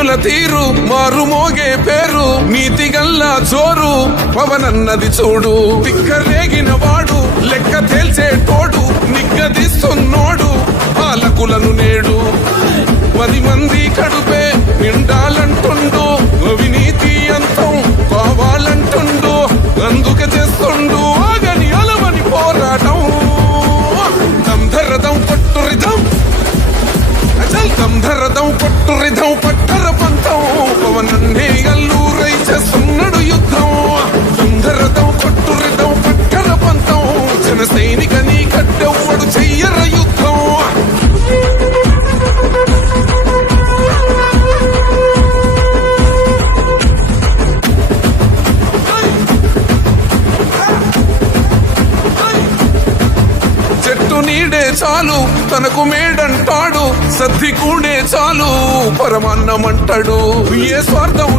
వీరుల తీరు మారుమోగే పేరు నీతి గల్లా జోరు పవనన్నది చూడు తిక్కరేగిన వాడు లెక్క తేల్చేటోడు నిగ్గదిస్తున్నోడు పాలకులను నేడు 10 మంది కడుపే నిండాలంటుండు అవినీతి అంతం కావాలంటుండు అందుకే చేస్తుండు ఆగని అలమని పోరాటం దంధరదం కొట్టురిదం అచల్ దంధరదం కొట్టురిదం పట్టర పంతం పవనన్నే అల్లూరై చేస్తున్నాడు యుద్ధం దంధరదం కొట్టురిదం పట్టర పంతం జన సైనిక నీ కట్టెవ్వడు చెయ్యర యుద్ధం నీడే చాలు తనకు మేడంటాడు సద్ది కూడే చాలు పరమాన్నమంటాడు ఏ స్వార్థం